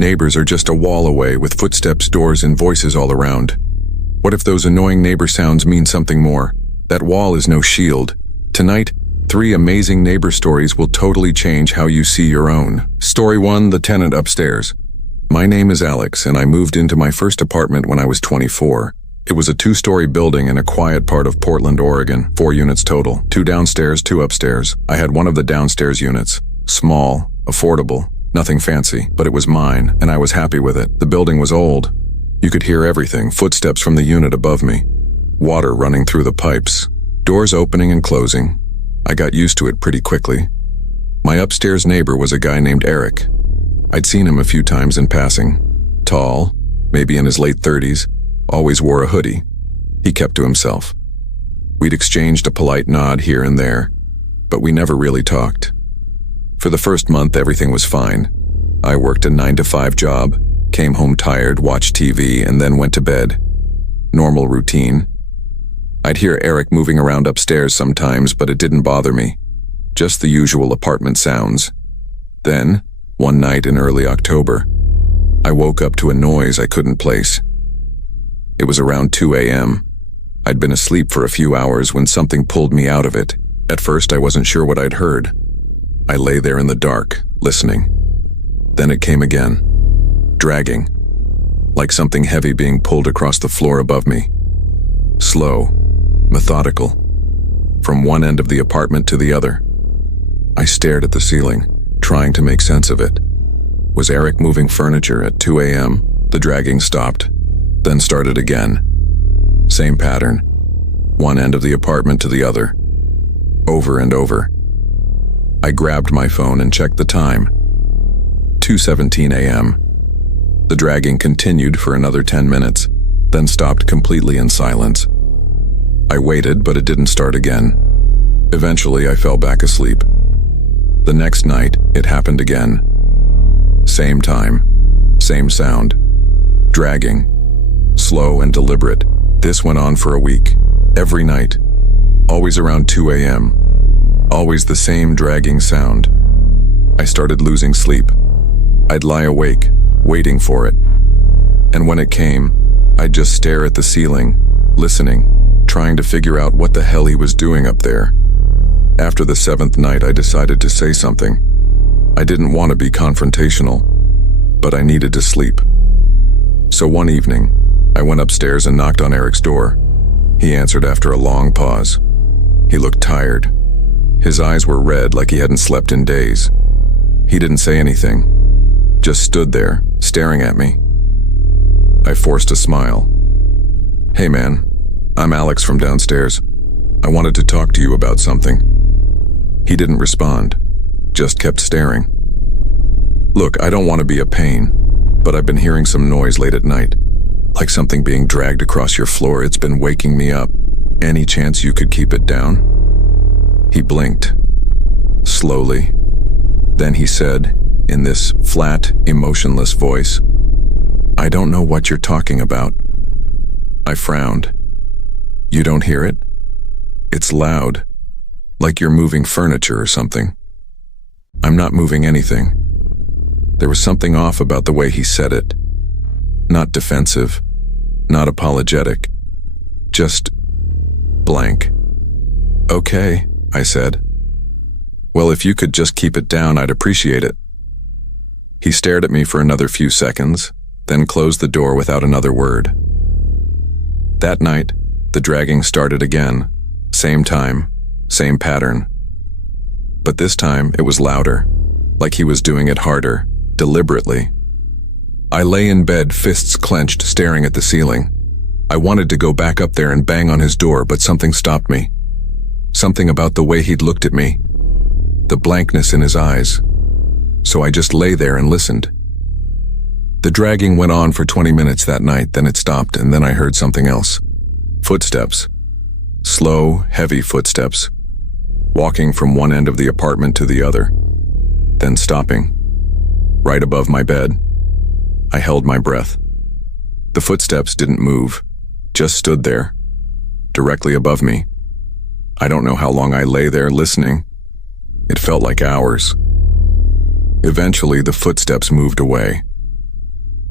Neighbors are just a wall away with footsteps, doors, and voices all around. What if those annoying neighbor sounds mean something more? That wall is no shield. Tonight, 3 amazing neighbor stories will totally change how you see your own. Story 1, The Tenant Upstairs. My name is Alex, and I moved into my first apartment when I was 24. It was a 2-story building in a quiet part of Portland, Oregon. 4 units total. 2 downstairs, 2 upstairs. I had one of the downstairs units. Small, affordable, nothing fancy, but it was mine, and I was happy with it. The building was old. You could hear everything, footsteps from the unit above me, water running through the pipes, doors opening and closing. I got used to it pretty quickly. My upstairs neighbor was a guy named Eric. I'd seen him a few times in passing. Tall, maybe in his late 30s, always wore a hoodie. He kept to himself. We'd exchanged a polite nod here and there, but we never really talked. For the first month, everything was fine. I worked a 9-to-5 job, came home tired, watched TV, and then went to bed. Normal routine. I'd hear Eric moving around upstairs sometimes, but it didn't bother me. Just the usual apartment sounds. Then, one night in early October, I woke up to a noise I couldn't place. It was around 2 a.m. I'd been asleep for a few hours when something pulled me out of it. At first, I wasn't sure what I'd heard. I lay there in the dark, listening. Then it came again. Dragging. Like something heavy being pulled across the floor above me. Slow. Methodical. From one end of the apartment to the other. I stared at the ceiling, trying to make sense of it. Was Eric moving furniture at 2 a.m.? The dragging stopped, then started again. Same pattern. One end of the apartment to the other. Over and over. I grabbed my phone and checked the time. 2:17 a.m. The dragging continued for another 10 minutes, then stopped completely in silence. I waited, but it didn't start again. Eventually, I fell back asleep. The next night, it happened again. Same time, same sound. Dragging. Slow and deliberate. This went on for a week. Every night. Always around 2 a.m. Always the same dragging sound. I started losing sleep. I'd lie awake, waiting for it. And when it came, I'd just stare at the ceiling, listening, trying to figure out what the hell he was doing up there. After the 7th night, I decided to say something. I didn't want to be confrontational, but I needed to sleep. So one evening, I went upstairs and knocked on Eric's door. He answered after a long pause. He looked tired. His eyes were red like he hadn't slept in days. He didn't say anything, just stood there, staring at me. I forced a smile. "Hey man, I'm Alex from downstairs. I wanted to talk to you about something." He didn't respond, just kept staring. "Look, I don't want to be a pain, but I've been hearing some noise late at night, like something being dragged across your floor. It's been waking me up. Any chance you could keep it down?" He blinked, slowly. Then he said, in this flat, emotionless voice, "I don't know what you're talking about." I frowned. "You don't hear it? It's loud, like you're moving furniture or something." "I'm not moving anything." There was something off about the way he said it. Not defensive, not apologetic, just blank. "Okay," I said. "Well, if you could just keep it down, I'd appreciate it." He stared at me for another few seconds, then closed the door without another word. That night, the dragging started again. Same time, same pattern. But this time, it was louder, like he was doing it harder, deliberately. I lay in bed, fists clenched, staring at the ceiling. I wanted to go back up there and bang on his door, but something stopped me. Something about the way he'd looked at me. The blankness in his eyes. So I just lay there and listened. The dragging went on for 20 minutes that night, then it stopped, and then I heard something else. Footsteps. Slow, heavy footsteps. Walking from one end of the apartment to the other. Then stopping. Right above my bed. I held my breath. The footsteps didn't move, just stood there, directly above me. I don't know how long I lay there listening. It felt like hours. Eventually, the footsteps moved away.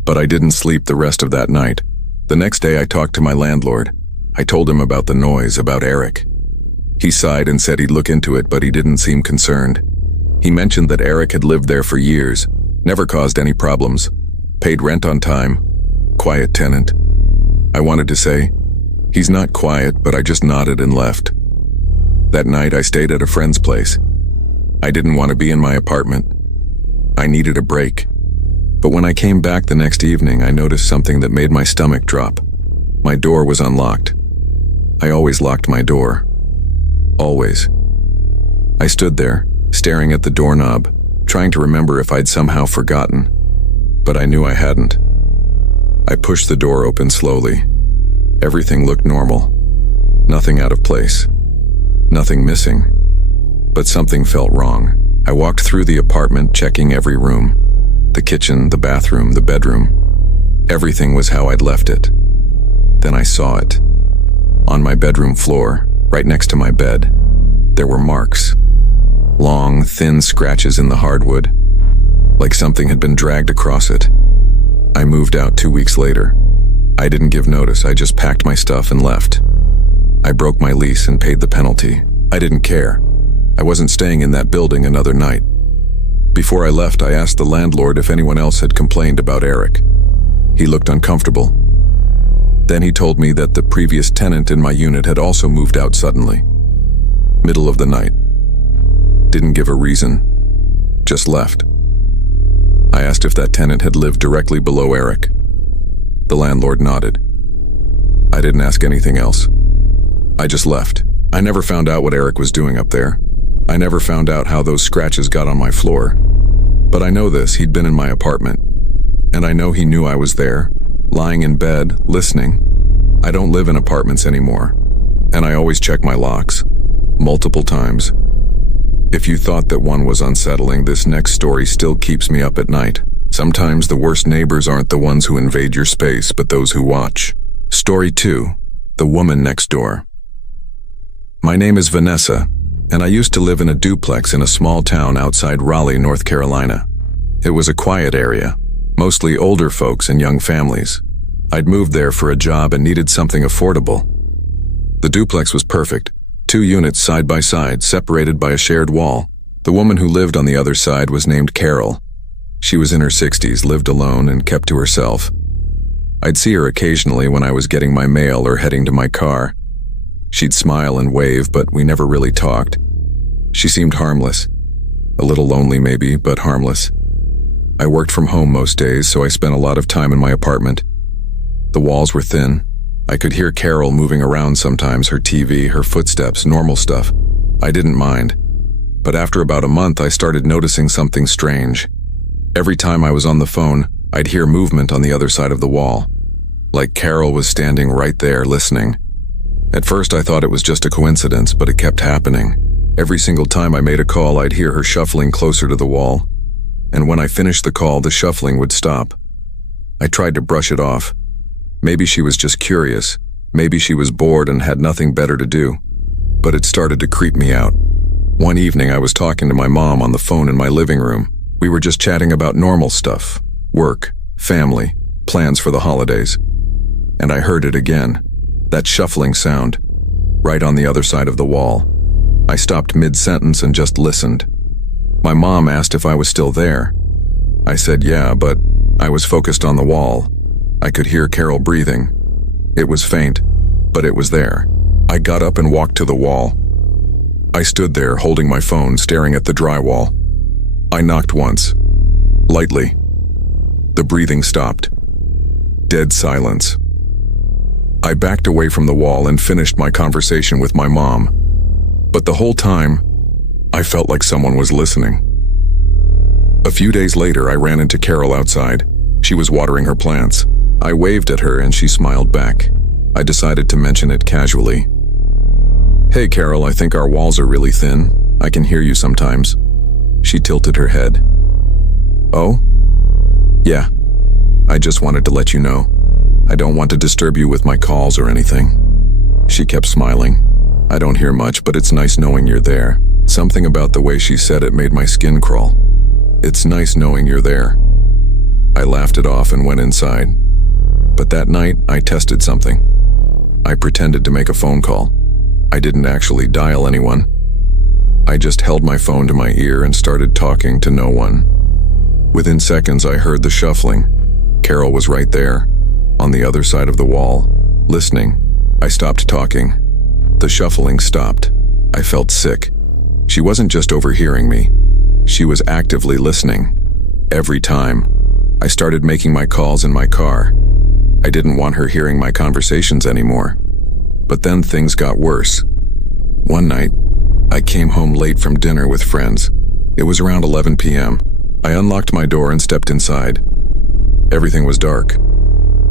But I didn't sleep the rest of that night. The next day I talked to my landlord. I told him about the noise, about Eric. He sighed and said he'd look into it, but he didn't seem concerned. He mentioned that Eric had lived there for years, never caused any problems, paid rent on time, quiet tenant. I wanted to say, he's not quiet, but I just nodded and left. That night I stayed at a friend's place. I didn't want to be in my apartment. I needed a break. But when I came back the next evening, I noticed something that made my stomach drop. My door was unlocked. I always locked my door. Always. I stood there, staring at the doorknob, trying to remember if I'd somehow forgotten. But I knew I hadn't. I pushed the door open slowly. Everything looked normal. Nothing out of place. Nothing missing. But something felt wrong. I walked through the apartment, checking every room. The kitchen, the bathroom, the bedroom. Everything was how I'd left it. Then I saw it. On my bedroom floor, right next to my bed, there were marks. Long, thin scratches in the hardwood, like something had been dragged across it. I moved out 2 weeks later. I didn't give notice, I just packed my stuff and left. I broke my lease and paid the penalty. I didn't care. I wasn't staying in that building another night. Before I left, I asked the landlord if anyone else had complained about Eric. He looked uncomfortable. Then he told me that the previous tenant in my unit had also moved out suddenly. Middle of the night. Didn't give a reason. Just left. I asked if that tenant had lived directly below Eric. The landlord nodded. I didn't ask anything else. I just left. I never found out what Eric was doing up there. I never found out how those scratches got on my floor. But I know this, he'd been in my apartment. And I know he knew I was there, lying in bed, listening. I don't live in apartments anymore. And I always check my locks. Multiple times. If you thought that one was unsettling, this next story still keeps me up at night. Sometimes the worst neighbors aren't the ones who invade your space, but those who watch. Story 2. The Woman Next Door. My name is Vanessa, and I used to live in a duplex in a small town outside Raleigh, North Carolina. It was a quiet area, mostly older folks and young families. I'd moved there for a job and needed something affordable. The duplex was perfect. 2 units side by side, separated by a shared wall. The woman who lived on the other side was named Carol. She was in her 60s, lived alone, and kept to herself. I'd see her occasionally when I was getting my mail or heading to my car. She'd smile and wave, but we never really talked. She seemed harmless. A little lonely maybe, but harmless. I worked from home most days, so I spent a lot of time in my apartment. The walls were thin. I could hear Carol moving around sometimes, her TV, her footsteps, normal stuff. I didn't mind. But after about a month, I started noticing something strange. Every time I was on the phone, I'd hear movement on the other side of the wall. Like Carol was standing right there, listening. At first I thought it was just a coincidence, but it kept happening. Every single time I made a call, I'd hear her shuffling closer to the wall. And when I finished the call, the shuffling would stop. I tried to brush it off. Maybe she was just curious. Maybe she was bored and had nothing better to do. But it started to creep me out. One evening I was talking to my mom on the phone in my living room. We were just chatting about normal stuff. Work, family, plans for the holidays. And I heard it again. That shuffling sound. Right on the other side of the wall. I stopped mid-sentence and just listened. My mom asked if I was still there. I said yeah, but I was focused on the wall. I could hear Carol breathing. It was faint, but it was there. I got up and walked to the wall. I stood there holding my phone, staring at the drywall. I knocked once. Lightly. The breathing stopped. Dead silence. I backed away from the wall and finished my conversation with my mom. But the whole time, I felt like someone was listening. A few days later, I ran into Carol outside. She was watering her plants. I waved at her and she smiled back. I decided to mention it casually. "Hey Carol, I think our walls are really thin. I can hear you sometimes." She tilted her head. "Oh? Yeah. I just wanted to let you know. I don't want to disturb you with my calls or anything." She kept smiling. "I don't hear much, but it's nice knowing you're there." Something about the way she said it made my skin crawl. "It's nice knowing you're there." I laughed it off and went inside. But that night, I tested something. I pretended to make a phone call. I didn't actually dial anyone. I just held my phone to my ear and started talking to no one. Within seconds, I heard the shuffling. Carol was right there, on the other side of the wall, listening. I stopped talking. The shuffling stopped. I felt sick. She wasn't just overhearing me. She was actively listening. Every time. I started making my calls in my car. I didn't want her hearing my conversations anymore. But then things got worse. One night, I came home late from dinner with friends. It was around 11 p.m. I unlocked my door and stepped inside. Everything was dark.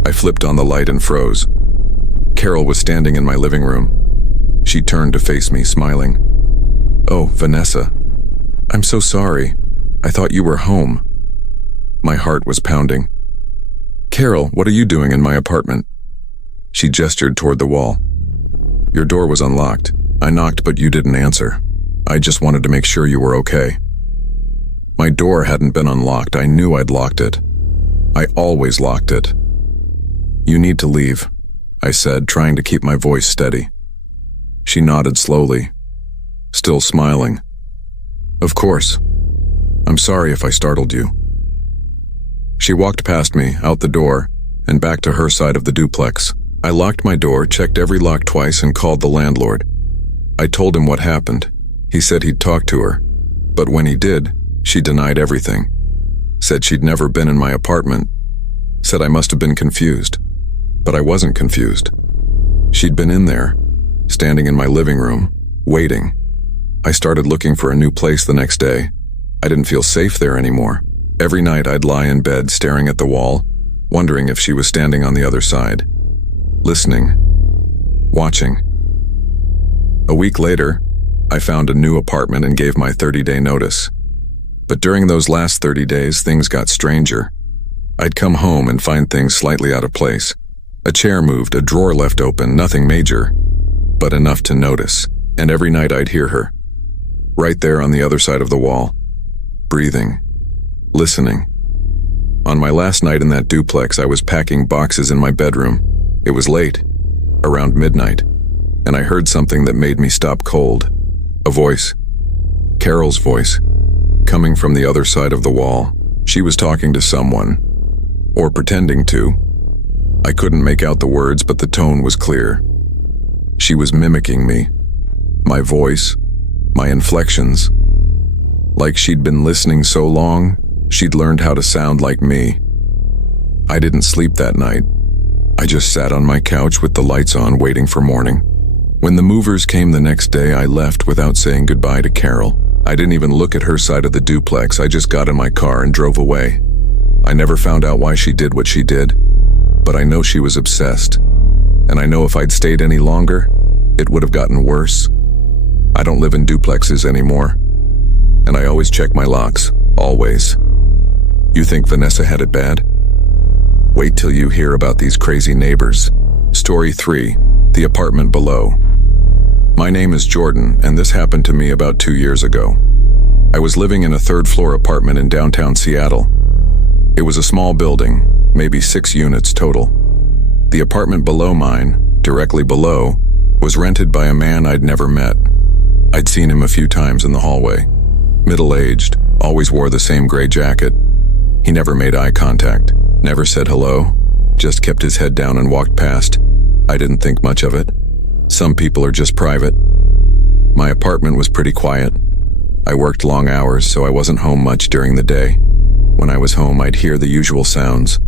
I flipped on the light and froze. Carol was standing in my living room. She turned to face me, smiling. "Oh, Vanessa. I'm so sorry. I thought you were home." My heart was pounding. "Carol, what are you doing in my apartment?" She gestured toward the wall. "Your door was unlocked. I knocked, but you didn't answer. I just wanted to make sure you were okay." My door hadn't been unlocked. I knew I'd locked it. I always locked it. "You need to leave," I said, trying to keep my voice steady. She nodded slowly, still smiling. "Of course. I'm sorry if I startled you." She walked past me, out the door, and back to her side of the duplex. I locked my door, checked every lock twice, and called the landlord. I told him what happened. He said he'd talk to her, but when he did, she denied everything. Said she'd never been in my apartment. Said I must have been confused. But I wasn't confused. She'd been in there, standing in my living room, waiting. I started looking for a new place the next day. I didn't feel safe there anymore. Every night I'd lie in bed staring at the wall, wondering if she was standing on the other side. Listening. Watching. A week later, I found a new apartment and gave my 30-day notice. But during those last 30 days, things got stranger. I'd come home and find things slightly out of place. A chair moved, a drawer left open, nothing major, but enough to notice. And every night I'd hear her, right there on the other side of the wall, breathing, listening. On my last night in that duplex, I was packing boxes in my bedroom. It was late, around midnight, and I heard something that made me stop cold. A voice. Carol's voice, coming from the other side of the wall. She was talking to someone, or pretending to. I couldn't make out the words, but the tone was clear. She was mimicking me, my voice, my inflections. Like she'd been listening so long, she'd learned how to sound like me. I didn't sleep that night. I just sat on my couch with the lights on, waiting for morning. When the movers came the next day, I left without saying goodbye to Carol. I didn't even look at her side of the duplex. I just got in my car and drove away. I never found out why she did what she did, but I know she was obsessed. And I know if I'd stayed any longer, it would have gotten worse. I don't live in duplexes anymore, and I always check my locks, always. You think Vanessa had it bad? Wait till you hear about these crazy neighbors. Story 3, The Apartment Below. My name is Jordan, and this happened to me about 2 years ago. I was living in a third-floor apartment in downtown Seattle. It was a small building, maybe 6 units total. The apartment below mine, directly below, was rented by a man I'd never met. I'd seen him a few times in the hallway. Middle-aged, always wore the same gray jacket. He never made eye contact, never said hello, just kept his head down and walked past. I didn't think much of it. Some people are just private. My apartment was pretty quiet. I worked long hours, so I wasn't home much during the day. When I was home, I'd hear the usual sounds.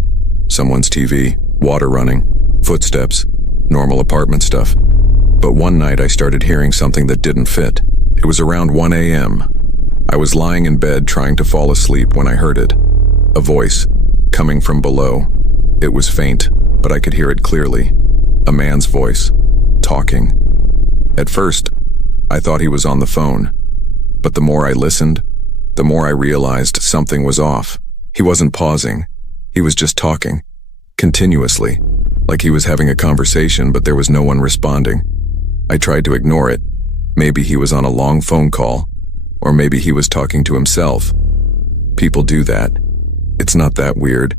Someone's TV, water running, footsteps, normal apartment stuff. But one night I started hearing something that didn't fit. It was around 1 a.m. I was lying in bed trying to fall asleep when I heard it. A voice, coming from below. It was faint, but I could hear it clearly. A man's voice, talking. At first, I thought he was on the phone. But the more I listened, the more I realized something was off. He wasn't pausing. He was just talking, continuously, like he was having a conversation, but there was no one responding. I tried to ignore it. Maybe he was on a long phone call, or maybe he was talking to himself. People do that. It's not that weird.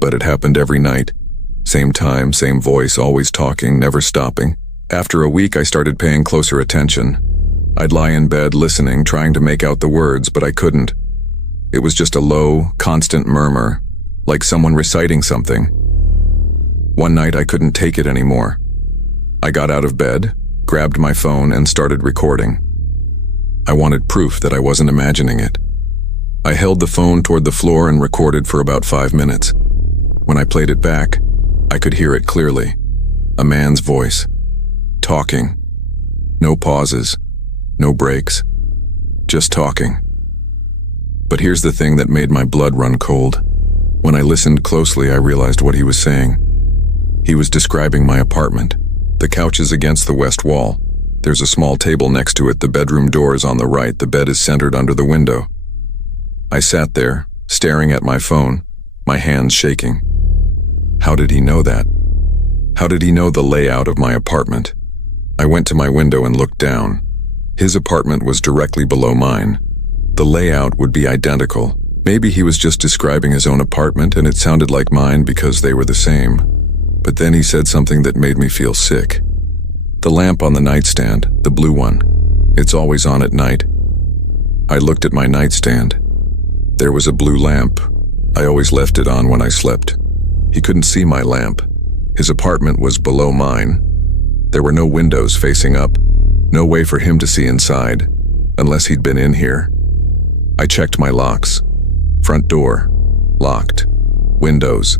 but it happened every night. Same time, same voice, always talking, never stopping. After a week, I started paying closer attention. I'd lie in bed listening, trying to make out the words, but I couldn't. It was just a low, constant murmur, like someone reciting something. One night, I couldn't take it anymore. I got out of bed, grabbed my phone, and started recording. I wanted proof that I wasn't imagining it. I held the phone toward the floor and recorded for about 5 minutes. When I played it back, I could hear it clearly. A man's voice. Talking. No pauses. No breaks. Just talking. But here's the thing that made my blood run cold. When I listened closely, I realized what he was saying. He was describing my apartment. The couch is against the west wall. There's a small table next to it. The bedroom door is on the right. The bed is centered under the window. I sat there, staring at my phone, my hands shaking. How did he know that? How did he know the layout of my apartment? I went to my window and looked down. His apartment was directly below mine. The layout would be identical. Maybe he was just describing his own apartment and it sounded like mine because they were the same. But then he said something that made me feel sick. The lamp on the nightstand, the blue one, it's always on at night. I looked at my nightstand. There was a blue lamp. I always left it on when I slept. He couldn't see my lamp. His apartment was below mine. There were no windows facing up. No way for him to see inside, unless he'd been in here. I checked my locks. Front door, locked. Windows,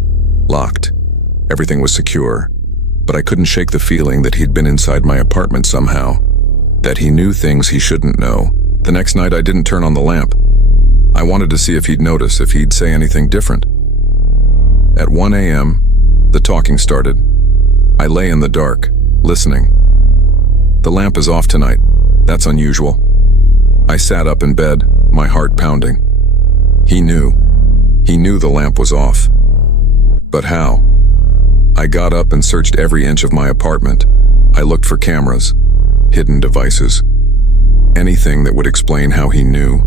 locked. Everything was secure, but I couldn't shake the feeling that he'd been inside my apartment somehow, that he knew things he shouldn't know. The next night I didn't turn on the lamp. I wanted to see if he'd notice, if he'd say anything different. At 1 a.m., the talking started. I lay in the dark, listening. The lamp is off tonight. That's unusual. I sat up in bed, my heart pounding. He knew. He knew the lamp was off. But how? I got up and searched every inch of my apartment. I looked for cameras, hidden devices, anything that would explain how he knew,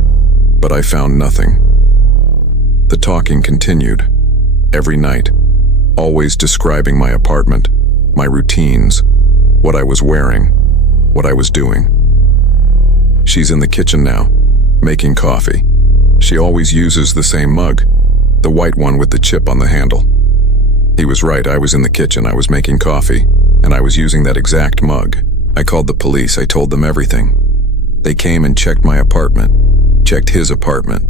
but I found nothing. The talking continued. Every night, always describing my apartment, my routines, what I was wearing, what I was doing. She's in the kitchen now, making coffee. She always uses the same mug, the white one with the chip on the handle. He was right, I was in the kitchen, I was making coffee, and I was using that exact mug. I called the police, I told them everything. They came and checked my apartment, checked his apartment.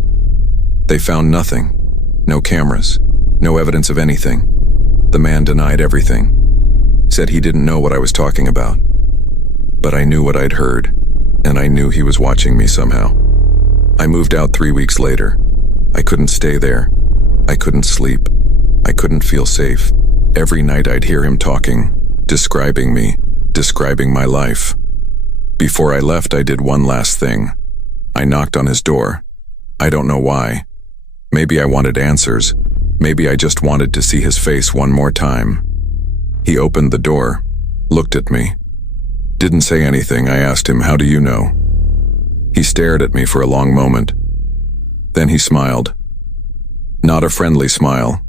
They found nothing, no cameras, no evidence of anything. The man denied everything, said he didn't know what I was talking about. But I knew what I'd heard, and I knew he was watching me somehow. I moved out 3 weeks later. I couldn't stay there. I couldn't sleep. I couldn't feel safe. Every night I'd hear him talking, describing me, describing my life. Before I left, I did one last thing. I knocked on his door. I don't know why. Maybe I wanted answers. Maybe I just wanted to see his face one more time. He opened the door, looked at me. Didn't say anything. I asked him, "How do you know?" He stared at me for a long moment. Then he smiled. Not a friendly smile.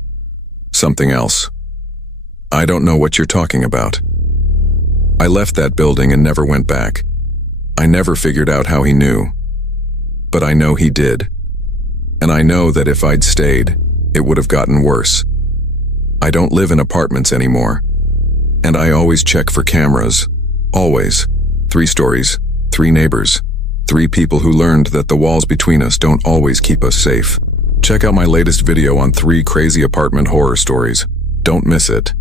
Something else. "I don't know what you're talking about." I left that building and never went back. I never figured out how he knew. But I know he did. And I know that if I'd stayed, it would have gotten worse. I don't live in apartments anymore. And I always check for cameras. Always. 3 stories, 3 neighbors, 3 people who learned that the walls between us don't always keep us safe. Check out my latest video on 3 crazy apartment horror stories. Don't miss it.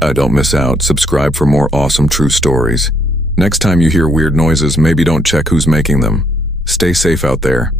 Don't miss out. Subscribe for more awesome true stories. Next time you hear weird noises, maybe don't check who's making them. Stay safe out there.